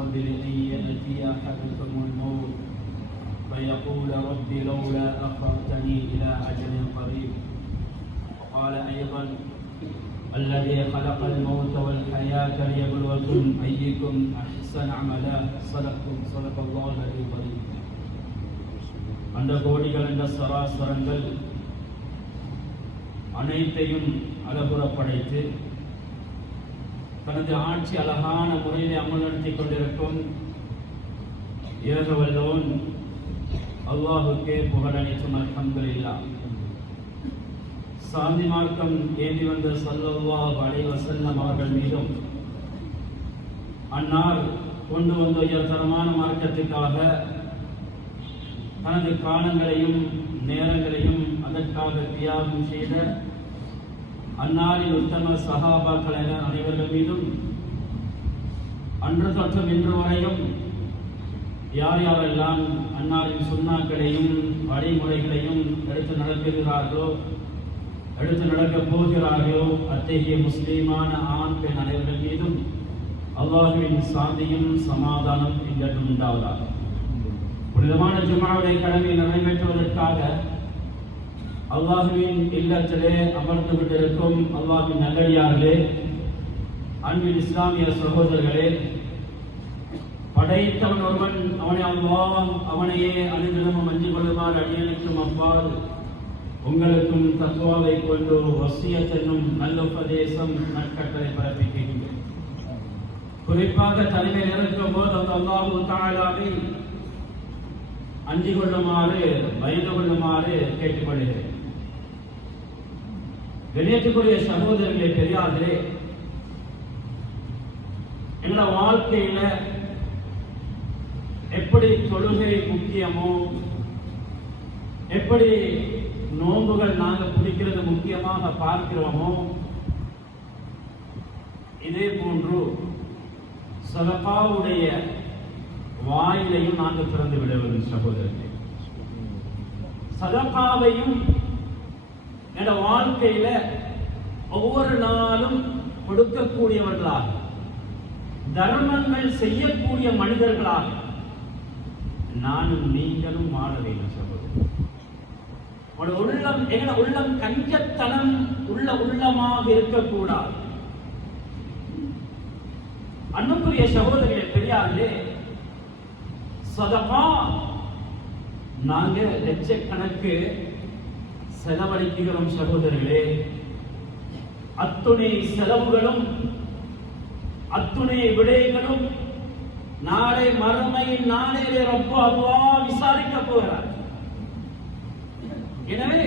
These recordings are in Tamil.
قبل أن يأتي أحدكم الموت فيقول رب لولا أخرتني إلى أجل قريب. وقال أيضا الذي خلق الموت والحياة ليبلوكم أيكم أحسن عملا. صدق الله العلي العظيم. அந்த கோடிகள் என்ற சராசரங்கள் அனைத்தையும் அழகுற படைத்து தனது ஆட்சி அழகான முறையில் அமல் நடத்தி கொண்டிருக்கும் ஏகவல்லோன் அல்லாஹுக்கே புகழனைத்தும் அல்ஹம்துலில்லாஹ். சாந்தி மார்க்கம் ஏந்தி வந்த ஸல்லல்லாஹு அலைஹி வஸல்லம் அவர்கள் மீதும் அன்னார் கொண்டு வந்த உயர்தரமான மார்க்கத்துக்காக தனது காலங்களையும் நேரங்களையும் அதற்காக தியாகம் செய்த அன்னாரின் உத்தம சஹாபாக்கள் அனைவர்கள் மீதும் அன்று தொற்றும் இன்று வரையும் யார் யாரெல்லாம் அன்னாரின் சுன்னாக்களையும் வழிமுறைகளையும் எடுத்து நடத்துகிறார்களோ எடுத்து நடக்கப் போகிறார்களோ அத்தகைய முஸ்லீமான ஆண் பெண் அனைவர்கள் மீதும் அல்லாஹுவின் சாந்தியும் சமாதானம் எங்கேயும் உண்டாவதாக. புனிதமான ஜும்ஆவுடைய கடமை நிறைவேற்றுவதற்காக அல்லாஹுவின் இல்லத்திலே அமர்ந்து கொண்டிருக்கும் அல்லாஹ்வின் நல்லடியார்களே, அன்பின் இஸ்லாமிய சகோதரர்களே, படைத்தவன் ஒருவன், அவனை அல்லாஹ் அவனையே அனுதினமும் அஞ்சு கொள்ளுமாறு அடியனுக்கும் அப்பால் உங்களுக்கும் தக்வாவை கொண்டு வசியத் என்னும் நல்லுபதேசம் நற்கட்டளை பிறப்பிக்கின்றேன். குறிப்பாக தலைமையில் இருக்கும் போது அந்த அல்லாஹு தஆலாவை அஞ்சிக் கொள்ளுமாறு பயந்து கொள்ளுமாறு கேட்டுக்கொள்கிறேன். வெளியேற்றக்கூடிய சகோதரர்களே, பெரியார்களே, எங்களோட வாழ்க்கையில எப்படி தொழுகை முக்கியமோ, எப்படி நோன்புகள் நாங்கள் பிடிக்கிறது முக்கியமாக பார்க்கிறோமோ, இதே போன்று சதகாவுடைய வாயிலையும் நாங்கள் திறந்து விட வேண்டும் சகோதரர்களே. சதகாவையும் என்ற வாழ்க்கையில ஒவ்வொரு நாளும் கொடுக்கக்கூடியவர்களாக, தர்மங்கள் செய்யக்கூடிய மனிதர்களாக நானும் நீங்களும் வாழ வேண்டும் சகோதரர். உள்ளம், எங்களோட உள்ளம் கஞ்சத்தனம் உள்ள உள்ளமாக இருக்கக்கூடாது. அன்புக்குரிய சகோதரர்களே, பெரியார்களே, சதகா நாங்க லட்சக்கணக்கு செலவழிக்கிறோம் சகோதரர்களே. அத்துணை செலவுகளும் அத்துணை விடயங்களும் நாளை மறுமையின் நாளையிலே ரப்பு அல்லாஹ் விசாரிக்க போகிறார். எனவே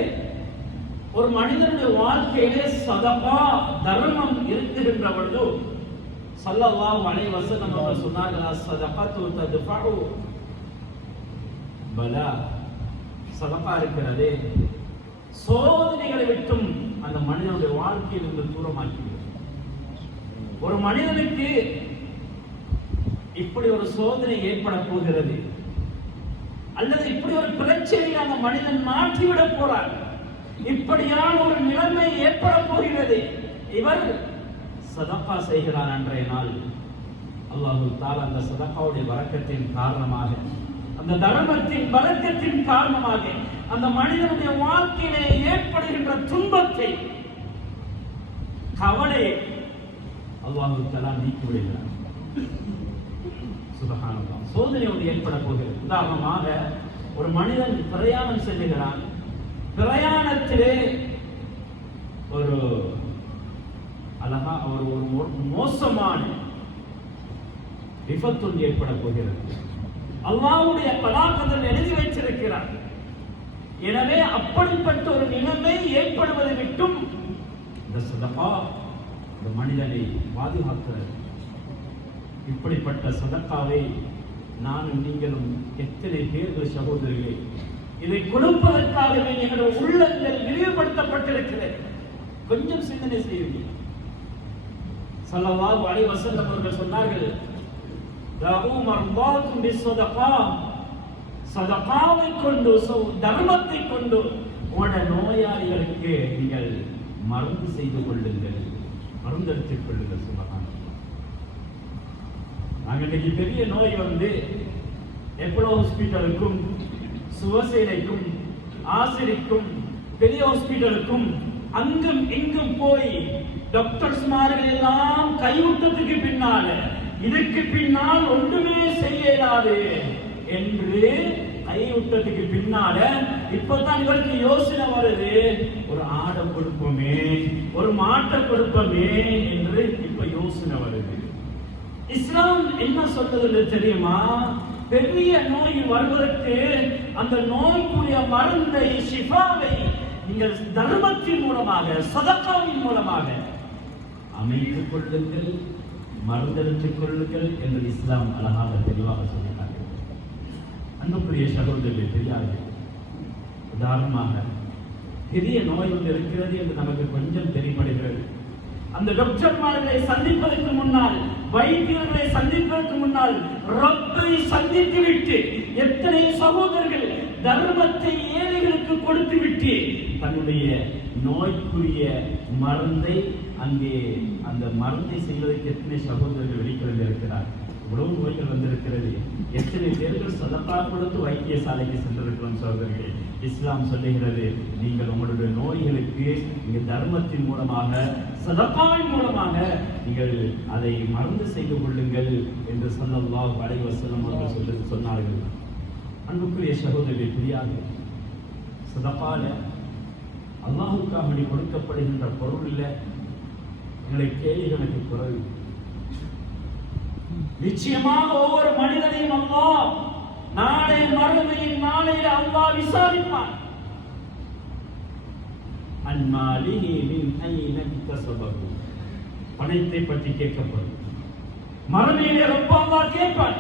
ஒரு மனிதனுடைய வாழ்க்கையிலே சதகா தர்மம் இருக்குகின்ற பொழுது ஸல்லல்லாஹு அலைஹி வஸல்லம் அவர்கள் சொன்னார்கள், ஸதகத்து தத்ஃபஉ பலா. சதகா இருக்கிறதே சோதனைகளை விட்டும் அந்த மனிதனுடைய வாழ்க்கையில் இருந்து தூரமாக்கி. ஒரு மனிதனுக்கு இப்படி ஒரு சோதனை ஏற்பட போகிறது, அல்லது இப்படி ஒரு பிரச்சனையை அந்த மனிதன் மாற்றிவிடப் போறார், இப்படியான ஒரு நிலைமை ஏற்பட போகிறது, இவர் சதகா செய்கிறார் அன்றைய நாள் அல்லாஹு தஆலா அந்த சதகாவுடைய பரக்கத்தின் காரணமாக, அந்த தர்மத்தின் பரக்கத்தின் காரணமாக அந்த மனிதனுடைய வாழ்க்கையிலே ஏற்படுகின்ற துன்பத்தை, கவலை அல்லாஹு தஆலா நீக்கி விடுகிறார். சுப்ஹானல்லாஹ். சோதனை ஒன்று ஏற்பட போகிறது. உதாரணமாக ஒரு மனிதன் பிரயாணம் செல்லுகிறான். பிரயாணத்திலே ஒரு அழகா ஒரு மோசமான விபத்து ஏற்பட போகிறது. அல்லாஹ்வுடைய கலாக்கத்தில் எழுதி வைத்திருக்கிறார். எனவே அப்படிப்பட்ட ஒரு நிலைமை ஏற்படுவதை விட்டும் இந்த சதகா இந்த மனிதனை பாதுகாக்கிறது. இப்படிப்பட்ட சதகாவை நானும் நீங்களும் எத்தனை பேர்கள் சகோதரர்களே இதை கொடுப்பதற்காகவே எங்களுடைய உள்ளங்கள் விரிவுபடுத்தப்பட்டிருக்கிறது. கொஞ்சம் சிந்தனை செய்வீங்க. ஸல்லல்லாஹு அலைஹி வஸல்லம் அவர்கள் சொன்னார்கள், சதகாவை கொண்டு, தர்மத்தை கொண்டு உங்களுடைய நோயாளிகளுக்கு நீங்கள் மருந்து செய்து கொள்ளுங்கள், மருந்தெடுத்துக் கொள்ளுங்கள். சுபஹானல்லாஹ். நாங்கள் இன்னைக்கு பெரிய நோய் வந்து எப்போலோ ஹாஸ்பிட்டலுக்கும் சுவசேனைக்கும் ஆசிரிக்கும் பெரிய ஹாஸ்பிட்டலுக்கும் அங்கும் இங்கும் போய் டாக்டர்ஸ்மார்கள் எல்லாம் கைவிட்டதுக்கு பின்னால இதுக்கு பின்னால் ஒன்றுமே செய்யலாது என்று கைவிட்டதுக்கு பின்னால இப்பதான் இவருக்கு யோசனை வருது, ஒரு ஆடை கொடுப்போமே ஒரு மாட்டை கொடுப்போமே என்று இப்ப யோசனை வருது. இஸ்லாம் என்ன சொல்றது தெரியுமா? பெரிய நோய் வருவதற்கு அந்த நோய்க்குரிய மருந்தை ஷிஃபாவை நீங்கள் தர்மத்தின் மூலமாக சதகாவின் மூலமாக அமைத்துக் கொள்ளுங்கள், மருந்தெடுத்துக் கொள்ளுங்கள் என்று இஸ்லாம் அழகாக தெளிவாக சொல்கிறார்கள். அன்புக்குரிய சகோதரர்களே, பெரியார்கள், உதாரணமாக பெரிய நோய் ஒன்று இருக்கிறது என்று நமக்கு கொஞ்சம் தெரியப்படுகிறது. அந்த டாக்டர்மார்களை சந்திப்பதற்கு முன்னால், வைத்தியர்களை சந்திப்பதற்கு முன்னால் ரப்பை சந்தித்து விட்டு எத்தனை சகோதரர்கள் தர்மத்தை ஏழைகளுக்கு கொடுத்து விட்டு தன்னுடைய நோய்க்குரிய மருந்தை அங்கே அந்த மருந்தை செய்வதற்கு எத்தனை சகோதரர்கள் வெளிக்கிழந்து இருக்கிறார். உணவு நோய்கள் வந்திருக்கிறது, எத்தனை பேர்கள் சதப்பா கொடுத்து வைத்தியசாலைக்கு சென்றிருக்கிறோம். சகோதரர்களே, இஸ்லாம் சொல்லுகிறது, நீங்கள் உங்களுடைய நோய்களுக்கு நீங்கள் தர்மத்தின் மூலமாக சதப்பாவின் மூலமாக நீங்கள் அதை மருந்து செய்து கொள்ளுங்கள் என்று ஸல்லல்லாஹு அலைஹி வஸல்லம் அவர்கள் சொன்னார்கள். அன்புக்குரிய சகோதரர்களே, புரியாது சதப்பால அல்லாஹுக்காக கொடுக்கப்படுகின்ற பொருள் இல்லை, எங்களை கேள்விகளுக்கு குரல். நிச்சயமாக ஒவ்வொரு மனிதனையும் அல்லாஹ் நாளை மறுமையின் நாளையில் அல்லாஹ் விசாரிப்பான். அன்மாலிஹி மின் ஐன இக்தஸபஹு, பணத்தை பற்றி கேட்கப்படும். மறுமையிலே ரப்ப அல்லாஹ் கேட்பான்,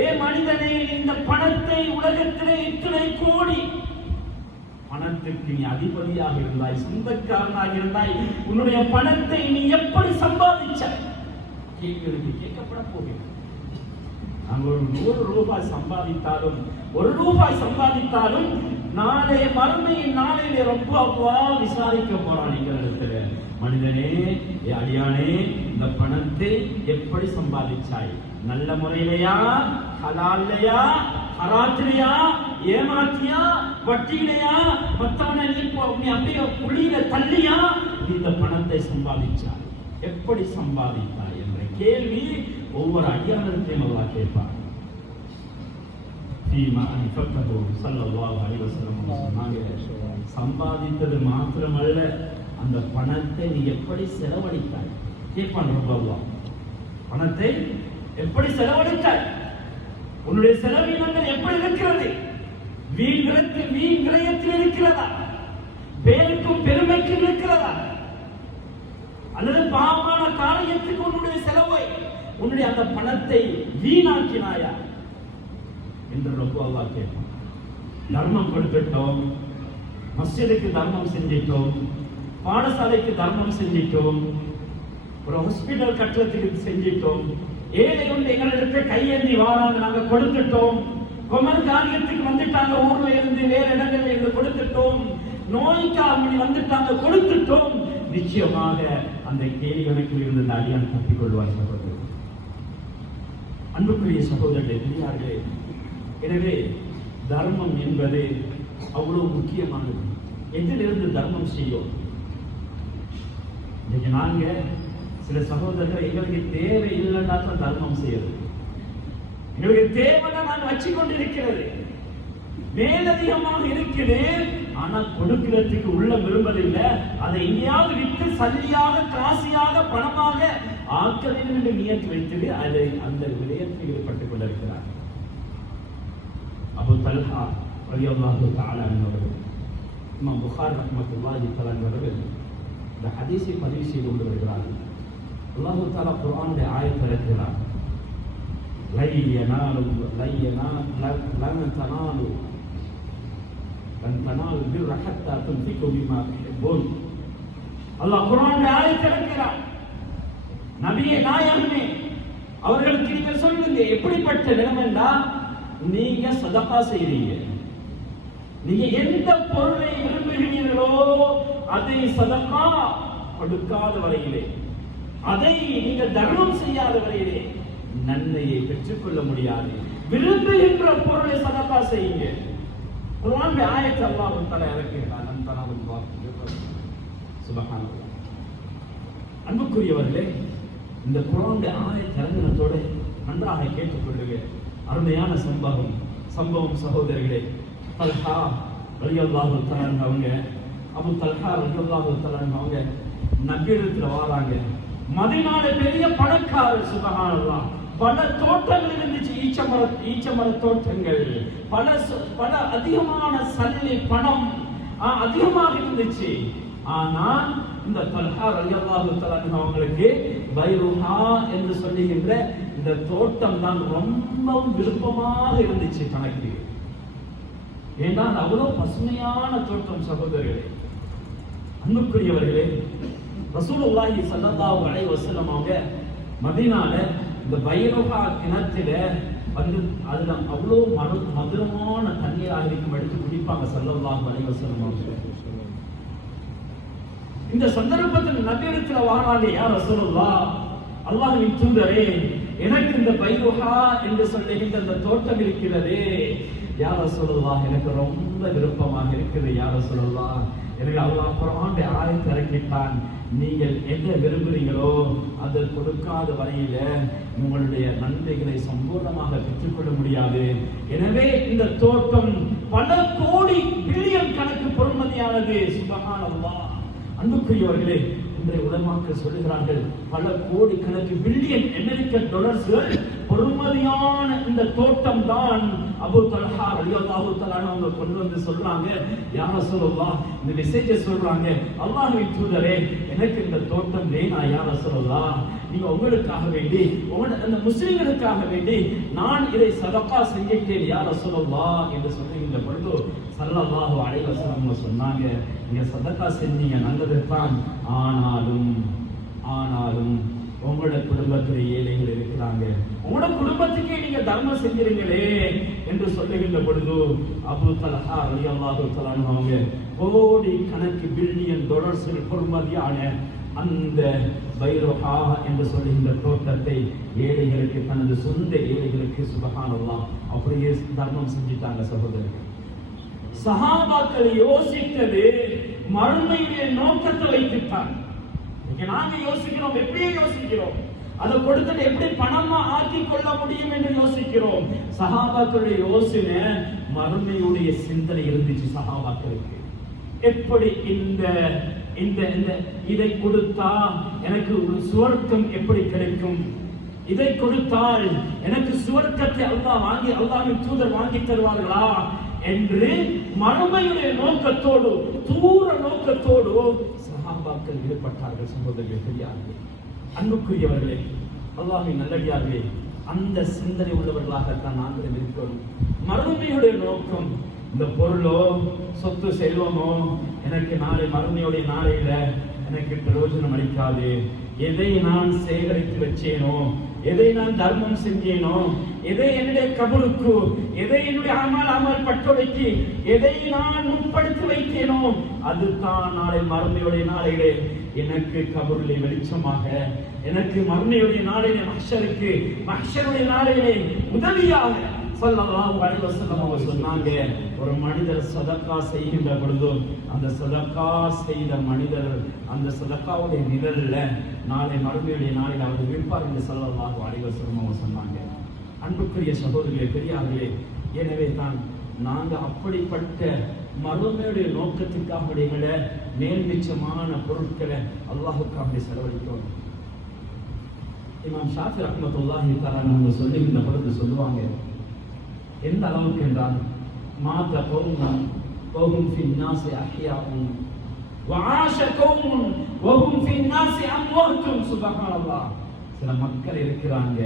ஏ மனிதனே, இந்த பணத்தை உலகத்திலே இத்தனை கோடி பணத்திற்கு நீ அதிபதியாக இருந்தாய், சொந்தக்காரனாக இருந்தாய், உன்னுடைய பணத்தை நீ எப்படி சம்பாதிச்சாய்? கேள்விகளுக்கு கேட்கப்பட போகிறது. நாங்கள் ஒரு 100 ரூபாய் சம்பாதித்தாலும் 1 ரூபாய் சம்பாதித்தாலும் நாளைய மறுமையின் நாளையிலே ரொம்ப விசாரிக்க போறான் எங்களிடத்துல. மனிதனே, அடியானே, இந்த பணத்தை எப்படி சம்பாதிச்சாய்? நல்ல முறையிலையா, ஹலால்லையா, ஹராத்திலையா, ஏமாத்தியா, வட்டியிலையா, மத்தவனை நீ அப்படியே புள்ளியில தள்ளியா இந்த பணத்தை சம்பாதிச்சாய்? எப்படி சம்பாதித்தாய் என்ற கேள்வி ஒவ்வொரு அடியானத்தையும் அல்லாஹ் கேட்பார். சம்பாதித்தது மாத்திரமல்ல, அந்த பணத்தை நீ எப்படி செலவழித்தாய் கேட்பான் அல்லாஹ். பணத்தை எப்படி செலவழித்தாய்? உன்னுடைய செலவினங்கள் எப்படி இருக்கிறது? வீண் விரயத்தில் இருக்கிறதா? பேருக்கும் பெருமைக்கும் இருக்கிறதா? அல்லது பாவமான காரியத்துக்கு உன்னுடைய செலவை, உன்னுடைய அந்த பணத்தை வீணாக்கினாயா என்று ரொம்ப அல்லாஹ் கேட்பான். தர்மம் கொடுத்துட்டோம், மஸ்ஜிதுக்கு தர்மம் செஞ்சிட்டோம், பாடசாலைக்கு தர்மம் செஞ்சிட்டோம், ஒரு ஹாஸ்பிட்டல் கட்டடத்துக்கு செஞ்சிட்டோம், ஏழை ஒன்று எங்களிடத்தை கையேந்தி வாராங்க, நாங்க கொடுத்துட்டோம், கொமன் காரியத்துக்கு வந்துட்டாங்க, ஊர்ல இருந்து வேற இடங்கள்ல இருந்து கொடுத்துட்டோம், நோய்க்காக வந்துட்டாங்க கொடுத்துட்டோம். நிச்சயமாக அந்த கேலி கணக்கில் இருந்து இந்த அடியான் தப்பிக் கொள்வார். சகோதரர், அன்புக்குரிய சகோதரர்களே, பெரியார்களே, எனவே தர்மம் என்பது அவ்வளவு முக்கியமானது. எதிலிருந்து தர்மம் செய்யும்? இன்னைக்கு நாங்க சில சகோதரர்கள் எங்களுக்கு தேவை இல்லைன்னா தான் தர்மம் செய்யறது, எங்களுக்கு தேவைன்னா நாங்கள் வச்சு கொண்டிருக்கிறது, மேலதிகமாக இருக்குது, ஆனால் கொடுக்கிறதுக்கு உள்ள விரும்பதில்லை. அதை எங்கேயாவது விட்டு சல்லியாக, காசியாக, பணமாக ஆக்க வேண்டும் என்று நியத்து வைத்தது, அதை அந்த விடயத்தில் ஈடுபட்டுக் கொண்டிருக்கிறார். அபு தல்ஹா ரலியல்லாஹு தஆலா அவர்கள், இமாம் புகாரி ரஹ்மத்துல்லாஹி தஆலா அவர்கள் இந்த ஹதீஸை பதிவு செய்து கொண்டு வருகிறார்கள். அல்லாஹு தஆலா குர்ஆனுடைய ஆயத்தை இறக்குகிறார். அல்லாஹ் குர்ஆனுடைய ஆயத்தை இறக்குகிறார். நபியே நாயகமே, அவர்களுக்கு நீங்க சொல்லுங்க, எப்படிப்பட்ட நிலைமைன்னா, நீங்க சதகா செய்றீங்க, நீங்க எந்த பொருளை விரும்புகிறீர்களோ அதை சதகா கொடுக்காத வரையிலே, அதை நீங்க தர்மம் செய்யாத வரையிலே, நன்மையை பெற்றுக்கொள்ள முடியாது. விரும்புகின்ற பொருளை சதகா செய்யுங்க. குர்ஆனுடைய ஆயத்தை அல்லாஹ் தஆலா இறக்கியிருக்கிறார். சுப்ஹானல்லாஹ். அன்புக்குரியவர்களே, இந்த குர்ஆனுடைய ஆயத்தை இறங்கினதோட நன்றாக கேட்டுக்கொள்ளுங்க. அருமையான சம்பவம் சகோதரர்களே. தல்ஹா ரலியல்லாஹு தஆலா அவங்க, அபூ தல்ஹா ரலியல்லாஹு தஆலா அவங்க நபியிடத்துல வராங்க. மதீனால பெரிய பணக்காரர். சுப்ஹானல்லாஹ். பல தோட்டங்கள் இருந்துச்சு, ஈச்சமர தோட்டங்கள், பல அதிகமான சல்லி பணம் அதிகமாக இருந்துச்சு. ஆனா இந்த தல்ஹா ரலியல்லாஹு தஆலா அவங்களுக்கு பைருஹா என்று சொல்லுகின்ற இந்த தோட்டம் தான் ரொம்பவும் விருப்பமாக இருந்துச்சு தனக்கு. ஏன்னா அவ்வளவு பசுமையான தோட்டம் சகோதரர்களே. அன்புக்குரியவர்களே, ரசூலுல்லாஹி ஸல்லல்லாஹு அலைஹி வஸல்லம் அவங்க மதீனால இந்த பைருஹா கிணத்துல வந்து அதுல அவ்வளவு மதுரமான தண்ணீராக இருக்கும் எடுத்து குடிப்பாங்க ஸல்லல்லாஹு அலைஹி வஸல்லம் அவங்க. இந்த சந்தர்ப்பத்தில் நபியிடத்துல வராங்க, யா ரசூலுல்லாஹ், அல்லாஹ்வின் தூதரே, எனக்கு இந்த பைருஹா என்று சொல்லுகின்ற இந்த தோட்டம் இருக்கிறது, யா ரசூலுல்லாஹ், எனக்கு ரொம்ப விருப்பமாக இருக்குது யா ரசூலுல்லாஹ். எனக்கு அல்லாஹ் குர்ஆனுடைய ஆயத்தை இறக்கிட்டான், நீங்கள் என்ன விரும்புகிறீங்களோ அதை கொடுக்காத வரையில உங்களுடைய நன்மைகளை சம்பூர்ணமாக பெற்றுக்கொள்ள முடியாது. எனவே இந்த தோட்டம் பல கோடி பில்லியன் கணக்கு பொறுமதியானது. சுப்ஹானல்லாஹ். அன்புக்குரியவர்களே, இன்றைய உலமாக்கள் சொல்லுகிறார்கள், பல கோடி கணக்கு பில்லியன் அமெரிக்க டாலர்கள் பொறுமதியான இந்த தோட்டம் தான் அபூ தல்ஹா ரலியல்லாஹு தஆலா அவங்க கொண்டு வந்து சொல்றாங்க, யா ரசூலுல்லாஹ், இந்த மெசேஜை சொல்றாங்க, அல்லாஹ்வின் தூதரே, எனக்கு இந்த தோட்டம் வேணாம் யா ரசூலுல்லாஹ், நீங்க உங்களுக்காக வேண்டி அந்த முஸ்லிம்களுக்காக வேண்டி நான் இதை சதகா செஞ்சிட்டேன் யா ரசூலுல்லாஹ் என்று சொல்லுகின்ற பொழுது ஸல்லல்லாஹு அலைஹி வஸல்லம் சொன்னாங்க, நீங்க சதகா செஞ்சீங்க நல்லதுதான், ஆனாலும் உங்களோட குடும்பத்தில் ஏழைகள் இருக்கிறாங்க, உங்களோட குடும்பத்துக்கே நீங்க தர்மம் செஞ்சிருங்களே என்று சொல்லுகின்ற பொழுது அபூ தல்ஹா ரலியல்லாஹு தஆலா அவங்க கோடி கணக்கு பில்லியன் டாலர்கள் பொறுமதியான அந்த பைருஹா என்று சொல்லுகின்ற தோட்டத்தை ஏழைகளுக்கு, தனது சொந்த ஏழைகளுக்கு சுப்ஹானல்லாஹ் அப்படியே தர்மம் செஞ்சிட்டாங்க. சகோதரர்கள், சஹாபாக்கள் யோசித்தது மறுமையுடைய நோக்கத்தை வைத்துட்டாங்க. நாங்க யோசிக்கிறோம், எப்படியே யோசிக்கிறோம், அதை கொடுத்துட்டு எப்படி பணமா ஆக்கி கொள்ள முடியும் என்று யோசிக்கிறோம். சஹாபாக்களுடைய யோசனை மறுமையுடைய சிந்தனை இருந்துச்சு சஹாபாக்களுக்கு. எப்படி இதை கொடுத்தா எனக்கு சுவர்க்கம் எப்படி கிடைக்கும், இதை கொடுத்தால் எனக்கு சுவர்க்கத்தை அல்லாஹ்வின் தூதர் வாங்கி தருவார்களா என்று மறுமையுடைய நோக்கத்தோடு, தூர நோக்கத்தோடு சஹாபாக்கள் ஈடுபட்டார்கள். சகோதரர்களே, பெரியார்களே, அன்புக்குரியவர்களே, அல்லாஹ்வின் நல்லடியார்களே, அந்த சிந்தனை உள்ளவர்களாகத்தான் நாங்கள் இருக்கிறோம். மறுமையுடைய நோக்கம் இந்த பொருளோ சொத்து செல்வமோ எனக்கு நாளை மறுமையுடைய நாளையில எனக்கு பிரயோஜனம் அளிக்காது. எதை நான் சேகரித்து வச்சேனோ, எதை நான் தர்மம் செஞ்சேனோ, எதை என்னுடைய கபருக்கு, எதை என்னுடைய அமல் பட்டோடைக்கு எதை நான் முற்படுத்தி வைத்தேனோ அதுதான் நாளை மறுமையுடைய நாளையிலே எனக்கு கபருளை வெளிச்சமாக, எனக்கு மறுமையுடைய நாளையிலே மஹ்ஷருடைய நாளையிலே உதவியாக ஸல்லல்லாஹு அலைஹி வஸல்லம் அவங்க சொன்னாங்க, ஒரு மனிதர் சதக்கா செய்கின்ற பொழுது அந்த சதக்கா செய்த மனிதர் அந்த சதக்காவுடைய நிழல்ல நாளை மறுமையுடைய நாளில் அவர் விற்பார் என்று ஸல்லல்லாஹு அலைஹி வஸல்லம் அவங்க சொன்னாங்க. அன்புக்குரிய சகோதரர்களே, பெரியார்களே, எனவே தான் நாங்கள் அப்படிப்பட்ட மறுமையுடைய நோக்கத்துக்காக மேல்மிச்சமான பொருட்களை அல்லாஹுக்காக செலவழிக்கிறோம். இமாம் ஷாஃபி ரஹ்மத்துல்லாஹி தஆலா அவங்க சொல்லுகின்ற பொழுது சொல்லுவாங்க, எந்த அளவுக்கு என்றால், மாத கௌமுன் வஹும் ஃபின்னாஸி அஹ்யாஉன் வஆஷ கௌமுன் வஹும் ஃபின்னாஸி அம்வாத்துன். சுப்ஹானல்லாஹ். சில மக்கள் இருக்கிறாங்க,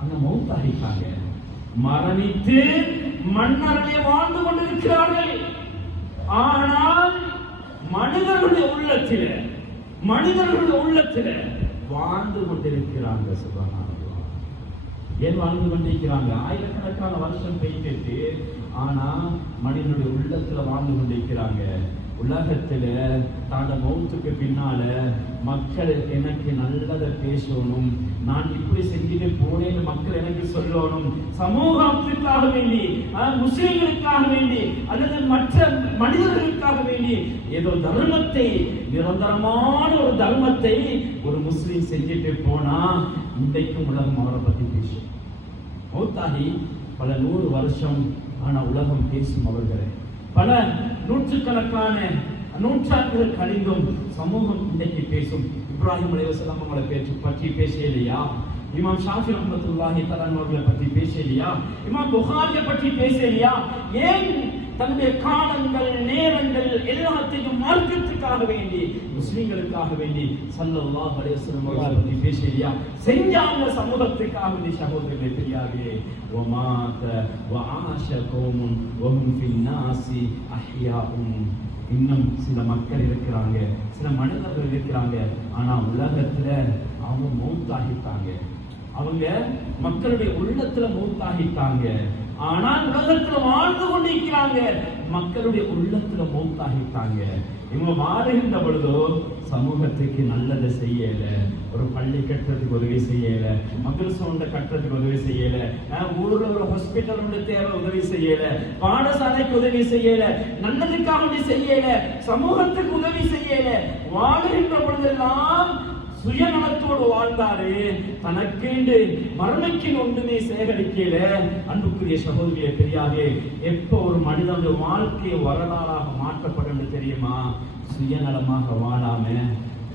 அந்த மௌத்தாகிட்டாங்க, மரணித்து மண்ணறையிலே வாழ்ந்து கொண்டிருக்கிறார்கள். ஆனால் மனிதர்களுடைய உள்ளத்திலே வாழ்ந்து கொண்டிருக்கிறாங்க. சுப்ஹானல்லாஹ். ஏன் வாழ்ந்து கொண்டிருக்கிறாங்க? ஆயிரக்கணக்கான வருஷம் போயிட்டு, ஆனா மனிதனுடைய உள்ளத்துல வாழ்ந்து கொண்டிருக்கிறாங்க. உலகத்துல தாண்ட மௌத்துக்கு பின்னால மக்கள் எனக்கு நல்லதை பேசணும், நான் இப்படி செஞ்சுட்டு போனேன்னு மக்கள் எனக்கு சொல்லணும், சமூகத்திற்காக வேண்டி, முஸ்லிம்களுக்காக வேண்டி அல்லது மற்ற மனிதர்களுக்காக வேண்டி ஏதோ தர்மத்தை, நிரந்தரமான ஒரு தர்மத்தை ஒரு முஸ்லிம் செஞ்சுட்டு போனா இன்றைக்கும் உலகம் அவரை பத்தி பேசும். மௌத்தாகி பல 100 வருஷம் ஆனா உலகம் பேசும் அவர்களே. பல நூற்றுக்கணக்கான நூற்றாண்டுகள் கழிந்தும் சமூகம் இன்றைக்கு பேசும். இப்ராஹிம் அலைஹிஸ்ஸலாம் அவங்களை பற்றி பேசலையா? இமாம் ஷாஃபி ரஹ்மத்துல்லாஹி தஆலா அவர்களை பற்றி பேசலையா? இமாம் புகாரியை பற்றி பேசலையா? ஏன் தன்னுடைய காலங்கள், நேரங்கள் எல்லாத்தையும் மார்க்கத்துக்காக வேண்டி, முஸ்லிம்களுக்காக வேண்டி ஸல்லல்லாஹு அலைஹி வஸல்லம் அவர்களை பற்றி பேசலையா? செஞ்சாங்க சமூகத்துக்காக வேண்டி. சகோதரர்களே, பெரியார்களே, வமாத வஆஷ கௌமுன் வஹும் ஃபின் நாஸி அஹ்யாஉன். இன்னும் சில மக்கள் இருக்கிறாங்க, சில மனிதர்கள் இருக்கிறாங்க, ஆனா உலகத்துல அவங்க மௌத்தாகிட்டாங்க. அவங்க மக்களுடைய உள்ளத்துல மௌத்தாகிட்டாங்க, ஆனால் உலகத்துல வாழ்ந்து கொண்டிருக்கிறாங்க, மக்களுடைய உள்ளத்துல மௌத்தாகிட்டாங்க. இவங்க வாழுகின்ற பொழுதோ சமூகத்துக்கு நல்லதை செய்யல, ஒரு பள்ளி கட்டுறதுக்கு உதவி செய்யல, மதரசா கட்டுறதுக்கு உதவி செய்யல, ஊர்ல ஒரு ஹாஸ்பிட்டல் தேவை உதவி செய்யல, பாடசாலைக்கு உதவி செய்யல, நல்லதுக்காக செய்யல, சமூகத்துக்கு உதவி செய்யல. வாழுகின்ற பொழுதெல்லாம் சுயநலத்தோடு வாழ்ந்தாரு, தனக்கேண்டு மறுமைக்கு ஒன்றுமே சேகரிக்கல. அன்புக்குரிய சகோதரியே, பெரியாரே, எப்போ ஒரு மனிதனுடைய வாழ்க்கையை வரலாறாக மாற்றப்படும் தெரியுமா? சுயநலமாக வாழாம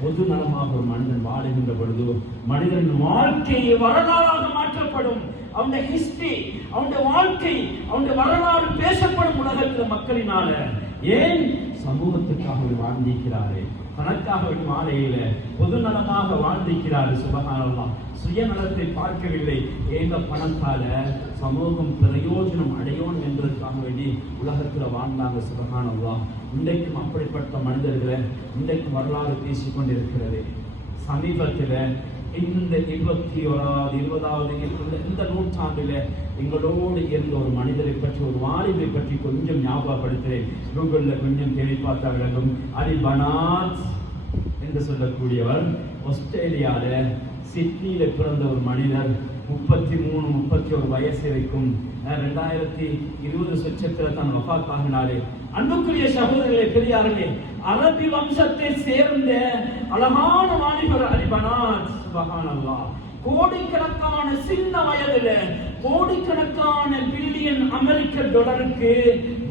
பொது நலமாக ஒரு மனிதன் வாழுகின்ற பொழுது மனிதன் வாழ்க்கையை வரலாறாக மாற்றப்படும். அவனுடைய ஹிஸ்டரி, அவனுடைய வாழ்க்கை, அவனுடைய வரலாறு பேசப்படும் உலகத்தில் மக்களினால. ஏன்? சமூகத்துக்காக வாழ்ந்திருக்கிறாரே, தனக்காக மாலையில பொது நலமாக வாழ்ந்திருக்கிறாரு. சுபஹானல்லாஹ். சுயநலத்தை பார்க்கவில்லை. ஏங்க பணத்தால சமூகம் பிரயோஜனம் அடையணும் என்பதற்காக வேண்டி உலகத்துல வாழ்ந்தாங்க. சுபஹானல்லாஹ். இன்றைக்கும் அப்படிப்பட்ட மனிதர்களை இன்றைக்கும் வரலாறு பேசிக் கொண்டிருக்கிறது. சமீபத்துல இந்த 20வது இந்த நூற்றாண்டுல எங்களோடு இருந்த ஒரு மனிதரை பற்றி, ஒரு வாலிபை பற்றி கொஞ்சம் ஞாபகப்படுத்துகிறேன். கூகுள்ல கொஞ்சம் தேடி பார்த்தா விளங்கும். அலி பனாத் என்று சொல்லக்கூடியவர் ஆஸ்திரேலியால சிட்னியில பிறந்த ஒரு மனிதர். 33-31 வயசு இருக்கும். 2020 சொச்சத்துல தான் வஃபாத் ஆகினாரு. அன்புக்குரிய சகோதரர்களே, பெரியார்களே, அரபி வம்சத்தை சேர்ந்த அழகான வாலிபர் அலி பனாத். சுப்ஹானல்லாஹ். கோடிக்கணக்கான சின்ன வயதுல கோடிக்கணக்கான பில்லியன் அமெரிக்க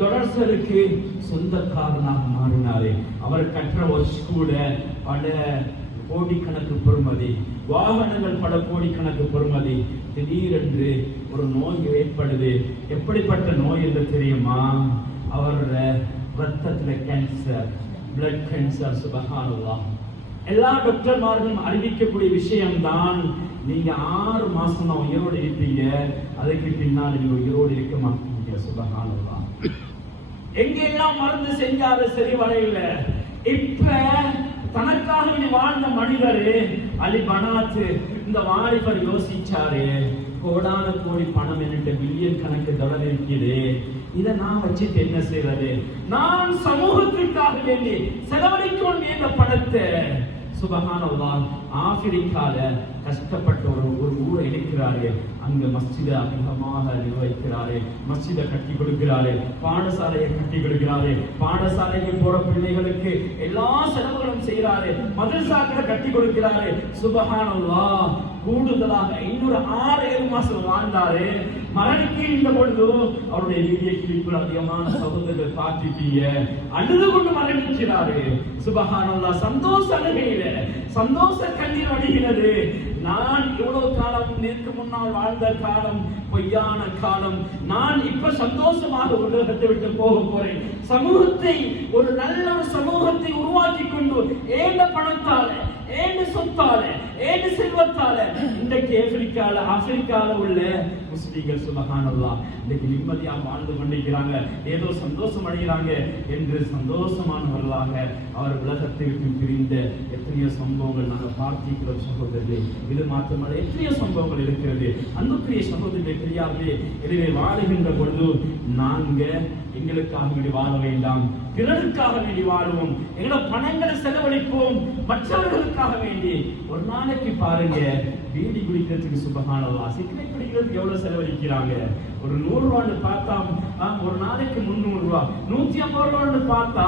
டாலர்களுக்கு சொந்தக்காரனாக மாறினாரு. அவர் கற்ற ஒரு ஸ்கூல பல கோடிக்கணக்கு பெறுமதி, வாகனங்கள் பல கோடிக்கணக்கு பெறுமதி. திடீரென்று ஒரு நோய் ஏற்படுது. எப்படிப்பட்ட நோய் என்று தெரியுமா? அவர் ரத்தத்துல கேன்சர், பிளட் கேன்சர். சுபஹானல்லாஹ். எல்லா டாக்டர்மார்களும் அறிவிக்கக்கூடிய விஷயம்தான், நீங்க 6 மாசம் தான் உயிரோடு இருப்பீங்க, அதுக்கு பின்னால் நீங்க உயிரோடு இருக்க மாட்டீங்க. சுபஹானல்லாஹ். எங்கெல்லாம் மருந்து செஞ்சாரு சரி வரையில. இப்ப தனக்காக வாழ்ந்த மனிதர் அலி பனாத், இந்த வாலிபர் யோசிச்சாரு, கோடான கோடி பணம் என்கிட்ட பில்லியன் கணக்கு டாலர் இருக்குது, இதை நான் வச்சுட்டு என்ன செய்யறது? நான் சமூகத்திற்காக வேண்டி செலவழிக்கும் இந்த பணத்தை. சுபஹானல்லாஹ். ஆப்பிரிக்கால கஷ்டப்பட்ட ஒரு ஊரை இருக்கிறாரு. அங்க மஸ்ஜிதை அதிகமாக நிர்வகிக்கிறாரு, மஸ்ஜிதை கட்டி கொடுக்கிறாரு, பாடசாலையை கட்டி கொடுக்கிறாரு, பாடசாலைக்கு போற பிள்ளைகளுக்கு எல்லா செலவுகளும் செய்யறாரு, மதரசாக்களை கட்டி கொடுக்கிறாரு. சுபஹானல்லாஹ். கூடுதலாக இன்னொரு 6-7 மாசம் வாழ்ந்தாரு. மரணிக்கின்ற பொழுது அவருடைய வீடியோ கிளிப்புகள் அதிகமான சகோதரர்கள் பார்த்துட்டீங்க, அழுது கொண்டு மரணிக்கிறாரு. சுபஹானல்லாஹ். சந்தோஷ அழுகையில சந்தோஷ கண்ணீர் வடிகிறது. நான் இவ்வளவு காலம் இதற்கு முன்னால் வாழ்ந்த காலம் பொய்யான காலம். நான் இப்ப சந்தோஷமாக உலகத்தை விட்டு போக போறேன். சமூகத்தை, ஒரு நல்ல ஒரு சமூகத்தை உருவாக்கி கொண்டு ஏண்ட பணத்தால, ஏண்ட சொத்தால, ஏன் செல்வத்தால. இன்றைக்கு ஆப்பிரிக்கால உள்ள முஸ்லிம்கள் சுபஹானல்லாஹ் இன்னைக்கு நிம்மதியாக வாழ்ந்து கொண்டிருக்கிறாங்க, ஏதோ சந்தோஷம் அடைகிறாங்க என்று சந்தோஷமானவர்களாக அவர் உலகத்தை விட்டு பிரிந்த எத்தனையோ சம்பவங்கள் நாங்கள் பார்த்திருக்கிறோம் சகோதரர்களே. இது மாத்திரமல்ல, எத்தனையோ சம்பவங்கள் இருக்கிறது. அன்புக்குரிய சகோதரர்களே, பெரியார்களே, எனவே வாழுகின்ற பொழுது நாங்க எங்களுக்காக வேண்டி வாழ வேண்டாம், பிறருக்காக வேண்டி வாழுவோம். எங்களோட பணங்களை செலவழிப்போம் மற்றவர்களுக்காக வேண்டி. ஒரு நாளைக்கு பாருங்க, பீடி குடிக்கிறதுக்கு சுபஹானல்லாஹ், சிகரெட் குடிக்கிறதுக்கு எவ்வளவு செலவழிக்கிறாங்க. ஒரு 100 ரூபான்னு பார்த்தா ஒரு நாளைக்கு 300 ரூபாய், 150 ரூபான்னு பார்த்தா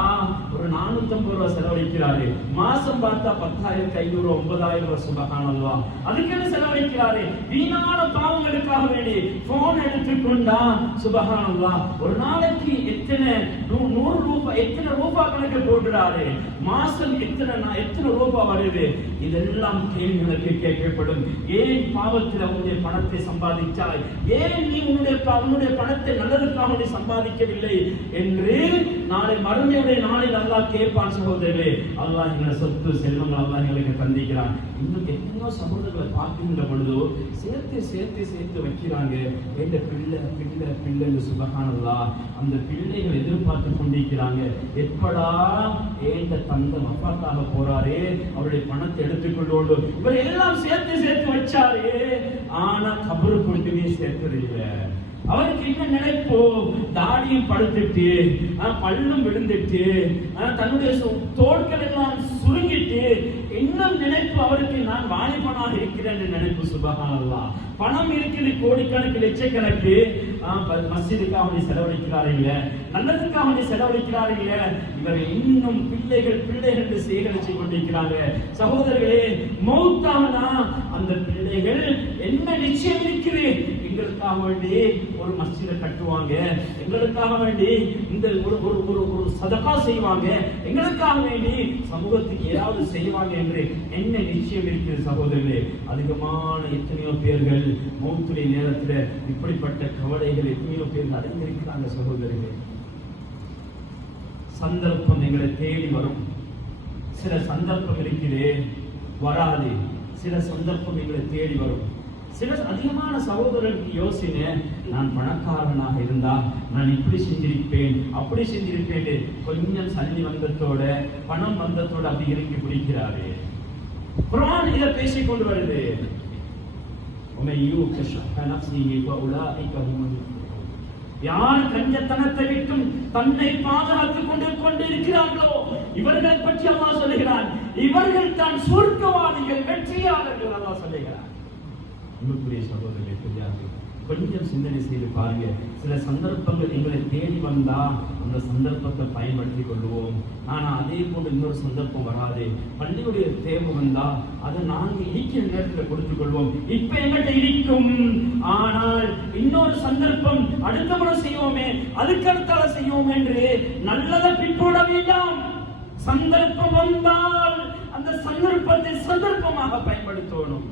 ஒரு 450 ரூபாய் செலவழிக்கிறாரு. மாசம் பார்த்தா 10,500 9,000 ரூபாய் சுபஹானல்லாஹ். அதுக்கு என்ன செலவழிக்கிறாரு? வீணான பாவங்களுக்காக வேண்டி போன் எடுத்துக்கொண்டா சுபஹானல்லாஹ் ஒரு நாளைக்கு எத்தனை 100 ரூபாய், எத்தனை ரூபாய் கணக்கு போடுறாரு. மாசம் எத்தனை ரூபாய் வருது? இதெல்லாம் கேள்விகளுக்கு கேட்கப்படும். ஏன் பாவத்தில் அவனுடைய பணத்தை சம்பாதிச்சாய்? ஏன் நீ உன்னுடைய பணத்தை நல்லதுக்காக நீ சம்பாதிக்கவில்லை என்று நாளை மறுமையுடைய நாளில் அல்லாஹ் கேட்பான். சகோதரர்களே, அல்லாஹ் எங்களை சொத்து செல்வங்கள் அல்லாஹ் எங்களுக்கு தந்திக்கிறான். இன்னும் எத்தனையோ சகோதரர்களை பார்க்கின்ற பொழுதோ சேர்த்து வைக்கிறாங்க. எந்த பிள்ளை சுபஹானல்லாஹ், அந்த பிள்ளைகள் எதிர்பார்த்து கொண்டிருக்கிறாங்க. எப்படா ஏந்த தந்தை மப்பாத்தாக போறாரே, அவருடைய பணத்தை எடுத்துக்கொள்ளோடு இவர் எல்லாம் சேர்த்து வச்சாரு. ஆனா கபரு கொண்டுமே சேர்த்ததில்லை. அவருக்கு என்ன நினைப்போ, தாடியும் படுத்துட்டு பல்லும் விழுந்துட்டு தன்னுடைய தோள்கள் எல்லாம் சுருங்கிட்டு இன்னும் நினைப்பு அவருக்கு நான் வாலிபனாக இருக்கிறேன் நினைப்பு. சுபஹானல்லாஹ், பணம் இருக்குது, கோடிக்கணக்கு லட்சக்கணக்கு. மஸ்ஜிதுக்காக வேண்டி செலவழிக்கிறார்கள், நல்லதுக்காக வேண்டி செலவழிக்கிறார்கள். இவர் இன்னும் பிள்ளைகள் என்று சேகரிச்சு கொண்டிருக்கிறாங்க. சகோதரர்களே, மௌத்தானா அந்த பிள்ளைகள் என்ன நிச்சயம் இருக்குது? எங்களுக்காக வேண்டி ஒரு மஸ்ஜிதை கட்டுவாங்க, எங்களுக்காக வேண்டி இந்த ஒரு சதகா செய்வாங்க, எங்களுக்காக வேண்டி சமூகத்துக்கு ஏதாவது செய்வாங்க என்று என்ன நிச்சயம் இருக்கிறது? சகோதரர்களே, அதிகமான எத்தனையோ பேர்கள் மௌத்துடைய நேரத்தில் இப்படிப்பட்ட கவலைகள் எத்தனையோ பேர்கள் அடைந்திருக்கிறாங்க. சகோதரர்களே, சந்தர்ப்பம் எங்களை தேடி வரும். சில சந்தர்ப்பம் இருக்கிறே வராது, சில சந்தர்ப்பம் எங்களை தேடி வரும். சில அதிகமான சகோதரர்களுக்கு யோசனை, நான் பணக்காரனாக இருந்தா நான் இப்படி செஞ்சிருப்பேன் அப்படி செஞ்சிருப்பேன். கொஞ்சம் சல்லி வந்தத்தோட பணம் வந்தத்தோட அப்படி இறங்கி பிடிக்கிறாரு. குர்ஆன் இதை பேசிக் கொண்டு வருது. யார் கஞ்சத்தனத்தை விட்டும் தன்னை பாதுகாத்துக் கொண்டிருக்கிறார்களோ இவர்கள் பற்றி அல்லாஹ் சொல்லுகிறான், இவர்கள் தான் சொர்க்கவாதிகள், வெற்றியாளர்கள். அல்லாஹ் சொல்லுகிறான். அன்புக்குரிய சகோதரர்களே, பெரியார்களே, கொஞ்சம் சிந்தனை செய்து பாருங்க. சில சந்தர்ப்பங்கள் எங்களை தேடி வந்தா அந்த சந்தர்ப்பத்தை பயன்படுத்திக் கொள்வோம். ஆனா அதே போல இன்னொரு சந்தர்ப்பம் வராது. பள்ளியுடைய தேவை வந்தா அதை நாங்கள் இருக்கிற நேரத்தில் கொடுத்துக் கொள்வோம். இப்ப எங்கிட்ட இருக்கும், ஆனால் இன்னொரு சந்தர்ப்பம் அடுத்த முறை செய்வோமே, அதுக்கடுத்தால செய்வோம் என்று நல்லதை பின்போட வேண்டாம். சந்தர்ப்பம் வந்தால் அந்த சந்தர்ப்பத்தை சந்தர்ப்பமாக பயன்படுத்தணும்.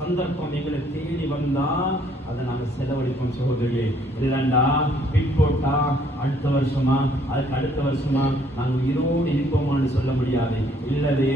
சந்தர்ப்பம் எங்களை தேடி வந்தா அதை நாங்கள் செலவழிப்போம். சகோதரர்களே, இல்லைண்டா பிற்போட்டா அடுத்த வருஷமா அதுக்கு அடுத்த வருஷமா நாங்கள் உயிரோடு இருப்போமான்னு சொல்ல முடியாது. இல்லது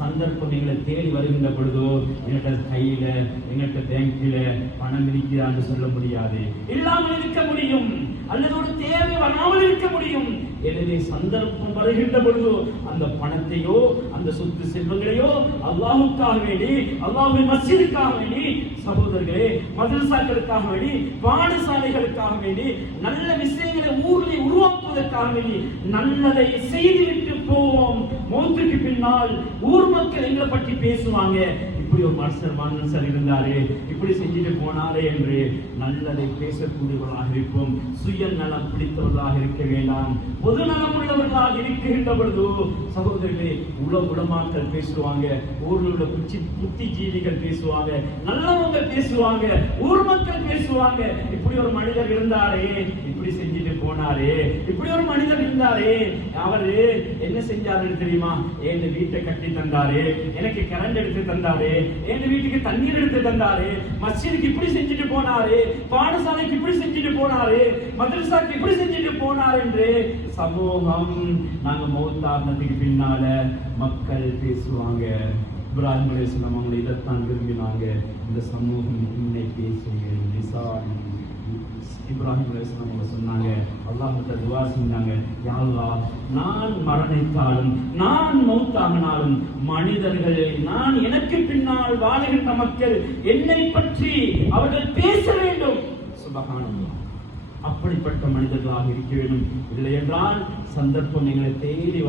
சந்தர்ப்பம் எங்களை தேடி வருகின்ற பொழுதோ எங்கள்கிட்ட கையில எங்கள்கிட்ட பேங்க்ல பணம் இருக்கிறான்னு சொல்ல முடியாது. இல்லாமல் இருக்க முடியும், அல்லது ஒரு தேவை வராமல் இருக்க முடியும். எனவே சந்தர்ப்பம் வருகின்ற பொழுது அந்த பணத்தையோ அந்த சொத்து செல்வங்களையோ அல்லாஹ்வுக்காக வேண்டி, அல்லாஹ்வின் மஸ்ஜிதுக்காக வேண்டி, சகோதரர்களே மதரசாக்களுக்காக வேண்டி, பாடசாலைகளுக்காக வேண்டி, நல்ல விஷயங்களை ஊரில் உருவாக்குவதற்காக வேண்டி நல்லதை செய்துவிட்டு போவோம். மௌத்துக்கு பின்னால் ஊர் மக்கள் எங்களை பற்றி பேசுவாங்க, இப்படி ஒரு மனுஷர் இருந்தாரே, இப்படி செஞ்சுட்டு போனாரே என்று நல்லதை பேசக்கூடியவர்களாக இருப்போம். சுயநலம் பிடித்தவர்களாக இருக்க வேண்டாம், பொது நலம் உள்ளவர்களாக இருக்கின்ற பொழுது சகோதரர்களே உலமாக்கள் பேசுவாங்க, ஊரில் உள்ள புத்திஜீவிகள் பேசுவாங்க, நல்லவங்க பேசுவாங்க, ஊர் மக்கள் பேசுவாங்க. இப்படி ஒரு மனிதர் இருந்தாரே, இப்படி செஞ்சுட்டு போனாரே, இப்படி ஒரு மனிதர் இருந்தாரே, அவரு என்ன செஞ்சாருன்னு தெரியுமா? என் வீட்டை கட்டி தந்தாரு, எனக்கு கரண்ட் எடுத்து தந்தாரு, என் வீட்டுக்கு தண்ணீர் எடுத்து தந்தாரு, மஸ்ஜிதுக்கு இப்படி செஞ்சுட்டு போனாரு, பாடசாலைக்கு இப்படி செஞ்சுட்டு போனாரு, மதரசாக்கு இப்படி செஞ்சுட்டு போனார் என்று சமூகம் நாங்க மௌத்தானதுக்கு பின்னால மக்கள் பேசுவாங்க. இப்ராஹிம் அலைஹிஸ்ஸலாம் அவங்க இதைத்தான் விரும்பினாங்க. இந்த சமூகம் உன்னை பேசுங்கள் விசாரி. இப்ராஹிம் அலைஹிஸ்ஸலாம் அவங்க சொன்னாங்க, அல்லாஹ்கிட்ட துஆ செஞ்சாங்க, யா அல்லாஹ், நான் மரணித்தாலும் நான் மௌத்தாகினாலும் மனிதர்கள், நான் எனக்கு பின்னால் வாழுகின்ற மக்கள் என்னை பற்றி அவர்கள் பேச வேண்டும். சுப்ஹானல்லாஹ், அப்படிப்பட்ட மனிதர்களாக இருக்க வேண்டும். இல்லை என்றால் சந்தர்ப்பம் எங்களை தேடி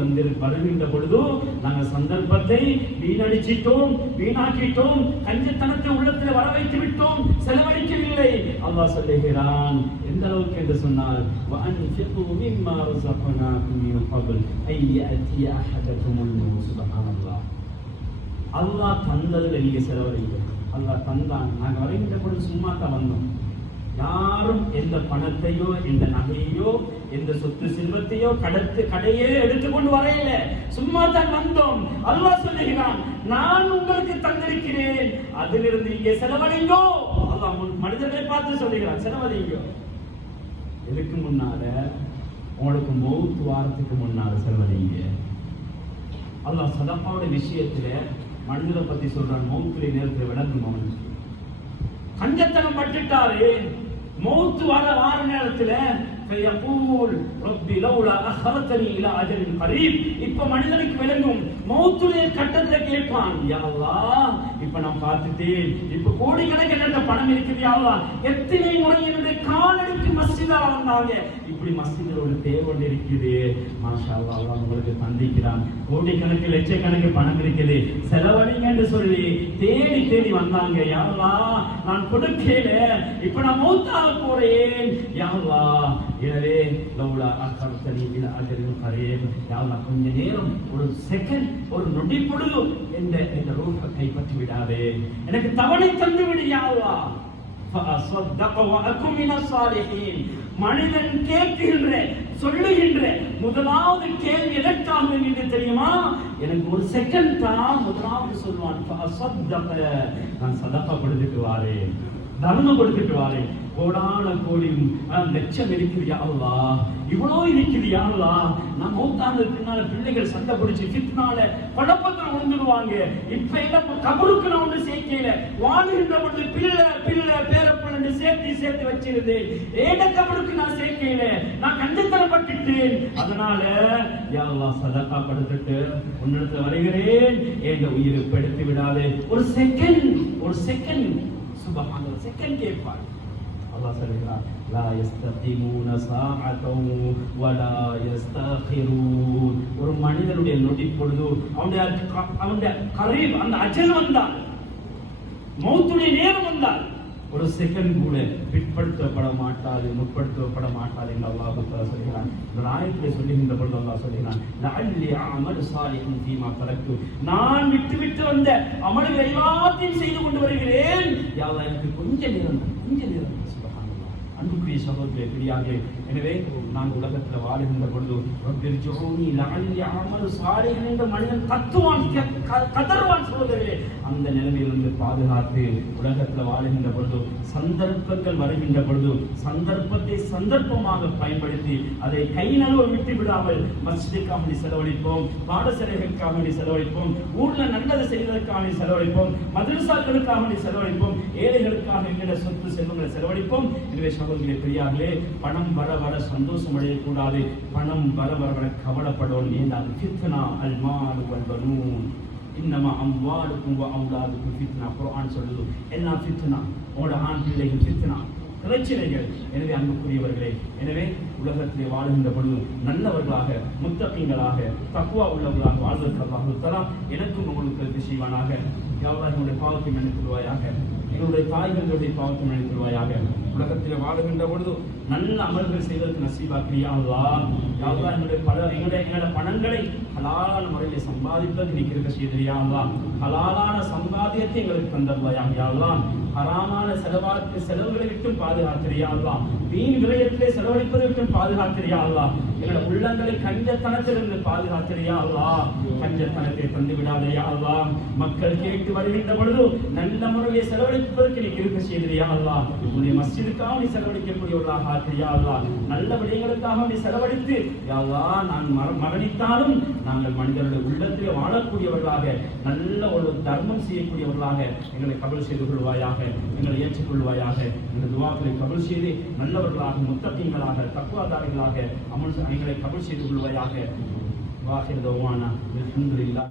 வருகின்ற பொழுதோ நாங்கள் சந்தர்ப்பத்தை வீணடிச்சிட்டோம், வீணாக்கிட்டோம், கஞ்சத்தனத்தை உள்ளத்தில் வர வைத்து விட்டோம், செலவழிக்கவில்லை. அல்லாஹ் சொல்லுகிறான், எந்த அளவுக்கு என்று சொன்னால், وَأَنْفِقُوا مِمَّا رَزَقْنَاكُمْ مِنْ قَبْلِ أَنْ يَأْتِيَ أَحَدَكُمُ الْمَوْتُ. சுப்ஹானல்லாஹ், அல்லாஹ் தந்ததில் நீங்க செலவழிங்க. அல்லாஹ் தந்தான். நாங்கள் வருகின்ற பொழுது சும்மா தான் வந்தோம். யாரும் எந்த பணத்தையோ எந்த நகையோ எந்த சொத்து செல்வத்தையோ கடையே எடுத்துக்கொண்டு வரையில, சும்மா தான் வந்தோம். அல்லாஹ் சொல்லுகிறான், நான் உங்களுக்கு தந்திருக்கிறேன், அதிலிருந்து இங்கே செலவழிங்கோ. அல்லாஹ் மனிதர்களை பார்த்து சொல்லுகிறான், செலவழிங்கோ. இதுக்கு முன்னால உங்களுக்கு மௌத் வாரத்துக்கு முன்னால செலவழிங்க. அல்லாஹ் சதகாவுடைய விஷயத்துல மனிதரை பத்தி சொல்றான். மௌத்துடைய நேரத்தில் விளங்கும். அவன் கஞ்சத்தனம் பட்டுட்டாரு. மௌத்து வார நேரத்துல فيقول ربي لولا اخرتني الى اجل قريب. இப்ப மனிதனுக்கு விளங்கும். மௌத்துடைய கட்டத்துல கேட்பான், யா அல்லாஹ், இப்ப நான் பார்த்துட்டேன், இப்ப கோடிக்கணக்கில் பணம் இருக்குது, யா அல்லாஹ், எத்தனை முறை என்னுடைய காலடிக்கு மஸ்ஜிதா வந்தாங்க, இப்படி மஸ்ஜிதில் ஒரு தேவை இருக்குது, மாஷா அல்லாஹ், அல்லாஹ் உங்களுக்கு தந்திக்கிறான், கோடிக்கணக்கு லட்சக்கணக்கு பணம் இருக்குது, செலவழிங்க என்று சொல்லி தேடி தேடி வந்தாங்க. யா அல்லாஹ், நான் கொடுக்கல, இப்ப நான் மௌத்தாக போறேன், யா அல்லாஹ், எனவே லௌலா அக்கர்தனி இலா அஜலின் கரீப், யா அல்லாஹ், கொஞ்ச நேரம், ஒரு செகண்ட், ஒரு நொடி பொழுது இந்த ரூஹை கைப்பற்றி விடாதே, எனக்கு தவணை தந்து விடு யா அல்லாஹ். ஃபஅஸ்ஸதக வஅகும் மினஸ் ஸாலிஹீன். மனிதன் கேட்கின்ற சொல்லுகின்ற முதலாவது கேள்வி எதற்காக என்று தெரியுமா? எனக்கு ஒரு செகண்ட் தான். முதலாவது சொல்வான், ஃபஅஸ்ஸதக, நான் சதகா கொடுத்துட்டு வாரேன், தர்மம் கொடுத்துட்டு வாரேன், கோடான கோடி லட்சம் இருக்குது யா அல்லாஹ், இவ்வளோ இருக்குது யா அல்லாஹ், நான் மௌத்தானதுக்குனால பிள்ளைகள் சண்டை பிடிச்சி ஃபித்னால குழப்பத்தில் விழுந்துடுவாங்க, இப்ப எல்லாம் கபருக்கு நான் ஒன்று சேர்க்கல, வாழ்கின்ற பொழுது பிள்ளை பிள்ளை பேரப்பன்னு சேர்த்து வச்சிருது, ஏட கபருக்கு நான் சேர்க்கல, நான் கஞ்சத்தனப்பட்டுட்டேன், அதனால யா அல்லாஹ் சதகா கொடுத்துட்டு உன்னிடத்துல வருகிறேன், என்ற உயிரை படுத்தி விடாதே. ஒரு செகண்ட் சுப்ஹானல்லாஹ், செகண்ட் கேட்பார். அல்லாஹ் சொல்கிறார், லா யஸ்தகீமுன சாஅதன் வலா யஸ்தகிரூன். ஒரு மனிதனுடைய நொடி பொழுது அவனுடைய கரீப், அந்த அஜல் வந்தால், மௌத்துடைய நேரம் வந்தால், ஒரு செகண்ட் கூட பிற்படுத்தப்பட மாட்டாது, முற்படுத்தப்பட மாட்டாது என்று அல்லாஹ் சொல்கிறான். இந்த ஆயத்திலே சொல்லுகின்ற பொழுது அல்லாஹ் சொல்கிறான், லஅல்லி அஅமலு ஸாலிஹன் ஃபீமா தரக்து. நான் விட்டு வந்த அமல்களை எல்லாத்தையும் செய்து கொண்டு வருகிறேன், யா அல்லாஹ், எனக்கு கொஞ்ச நேரம். சுப்ஹானல்லாஹ். அன்புக்குரிய சகோதரர்களே, பெரியார்களே, எனவே நான் உலகத்தில் வாழுகின்ற பொழுது ரப்பிர்ஜூனி லஅல்லி அஅமலு ஸாலிஹன் என்ற மனிதன் கத்துவான், கதறுவான். சகோதரர்களே, அந்த நிலைமையிலிருந்து பாதுகாத்து உலகத்தில் வாழுகின்ற பொழுது சந்தர்ப்பங்கள் வருகின்ற பொழுது சந்தர்ப்பத்தை சந்தர்ப்பமாக பயன்படுத்தி அதை கை நழுவ விட்டு விடாமல் மஸ்ஜிதுக்காக செலவழிப்போம், பாடசாலைகளுக்காக செலவழிப்போம், ஊர்ல நல்லது செய்வதற்காக செலவழிப்போம், மதரசாக்களுக்காக செலவழிப்போம், ஏழைகளுக்காக என்கிற சொத்து செல்வங்களை செலவழிப்போம். எனவே சகோதரர்களே, பெரியார்களே, பணம் வர வர சந்தோஷம் அடையக்கூடாது, பணம் வர வர கவலைப்படவும். ஏன் அது ஃபித்னா அல் மால் வல் பனூன் இன்னமா அம்வாலுக்கும் வ அவுலாதுக்கும் ஃபித்னா. குர்ஆன் சொல்லுது, எல்லாம் ஃபித்னா, உங்களோட ஆண் பிள்ளைகள் ஃபித்னா, பிரச்சனைகள். எனவே அன்புக்குரியவர்களே, எனவே உலகத்திலே வாழுகின்ற பொழுது நல்லவர்களாக, முத்தகீங்களாக, தக்வா உள்ளவர்களாக வாழ்வதற்கு அல்லாஹ் தஆலா எனக்கும் உங்களுக்கு செய்வானாக. யா அல்லாஹ், என்னுடைய பாவத்தை மன்னித்துள்வாயாக, என்னுடைய தாய்களுடைய பாவத்தை மன்னித்துள்வாயாக. உலகத்தில் வாழுகின்ற பொழுது நல்ல அமல்கள் செய்வதற்கு நசீபாக்கிறியா அல்லாஹ். யா அல்லாஹ், எங்களுடைய பணங்களை ஹலாலான முறையில் சம்பாதிப்பது இன்னைக்கு இருக்க செய்தியா அல்லாஹ். ஹலாலான சம்பாதியத்தை எங்களுக்கு தந்தருவாயாக யா அல்லாஹ். ஹராமான செலவுகளை விட்டும் பாதுகாத்திரியா அல்லாஹ், வீண் விரயத்திலே செலவழிப்பதை விட்டும் பாதுகாத்திரியா அல்லாஹ், எங்களோட உள்ளங்களை கஞ்சத்தனத்திலிருந்து பாதுகாத்திரியா அல்லாஹ், கஞ்சத்தனத்தை தந்து விடாதையா அல்லாஹ், மக்கள் கேட்டு வருகின்ற பொழுது நல்ல முறையை செலவழிப்பதற்கு நீ கிருபை செய்தியா அல்லாஹ், உன்னுடைய மஸ்ஜிதுக்காக நீ செலவழிக்கக்கூடியவர்களாக ஆக்கிரியா அல்லாஹ், நல்ல விடயங்களுக்காக நீ செலவழித்து யா அல்லாஹ் நான் மரணித்தாலும் நாங்கள் மனிதர்களுடைய உள்ளத்திலே வாழக்கூடியவர்களாக நல்ல ஒரு தர்மம் செய்யக்கூடியவர்களாக எங்களை கபல் செய்து கொள்வாயாக, எங்களை ஏற்றுக்கொள்வாயாக, எங்கள் துவாக்களை கபல் செய்து நல்லவர்களாக முத்தகீன்களாக தக்வாதாரிகளாக எங்களை கபல் செய்து கொள்வாயாக. வாஹிர் தவானா அல்ஹம்துலில்லாஹ்.